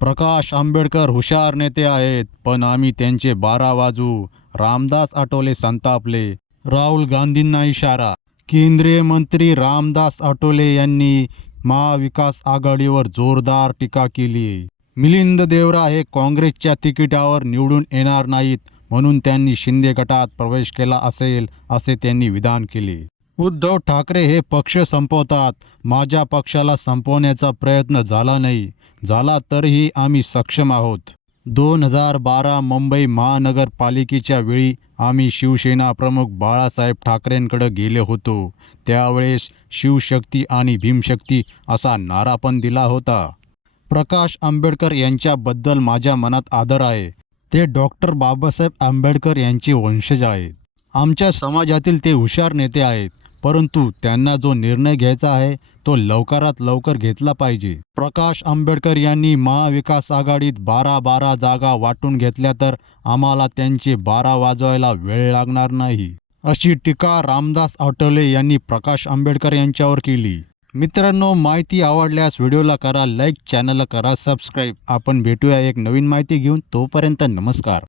प्रकाश आंबेडकर हुशार नेते आहेत पण आम्ही त्यांचे बारा वाजू रामदास आठवले संतापले. राहुल गांधींना इशारा केंद्रीय मंत्री रामदास आठवले यांनी महाविकास आघाडीवर जोरदार टीका केली. मिलिंद देवरा हे काँग्रेसच्या तिकिटावर निवडून येणार नाहीत म्हणून त्यांनी शिंदे गटात प्रवेश केला असेल असे त्यांनी विधान केले. उद्धव ठाकरे हे पक्ष संपवतात. माझ्या पक्षाला संपवण्याचा प्रयत्न झाला नाही. झाला तरीही आम्ही सक्षम आहोत. दोन हजार बारा मुंबई महानगरपालिकेच्या वेळी आम्ही शिवसेना प्रमुख बाळासाहेब ठाकरेंकडे गेले होतो. त्यावेळेस शिवशक्ती आणि भीमशक्ती असा नारा पण दिला होता. प्रकाश आंबेडकर यांच्याबद्दल माझ्या मनात आदर आहे. ते डॉक्टर बाबासाहेब आंबेडकर यांचे वंशज आहेत. आमच्या समाजातील ते हुशार नेते आहेत. परंतु त्यांना जो निर्णय घ्यायचा आहे तो लवकरात लवकर घेतला पाहिजे. प्रकाश आंबेडकर यांनी महाविकास आघाडीत बारा बारा जागा वाटून घेतल्या तर आम्हाला त्यांचे बारा वाजवायला वेळ लागणार नाही. अशी टीका रामदास आठवले यांनी प्रकाश आंबेडकर यांच्यावर केली. मित्रांनो माहिती आवडल्यास व्हिडिओला करा लाईक चॅनलला करा सबस्क्राईब. आपण भेटूया एक नवीन माहिती घेऊन. तोपर्यंत नमस्कार.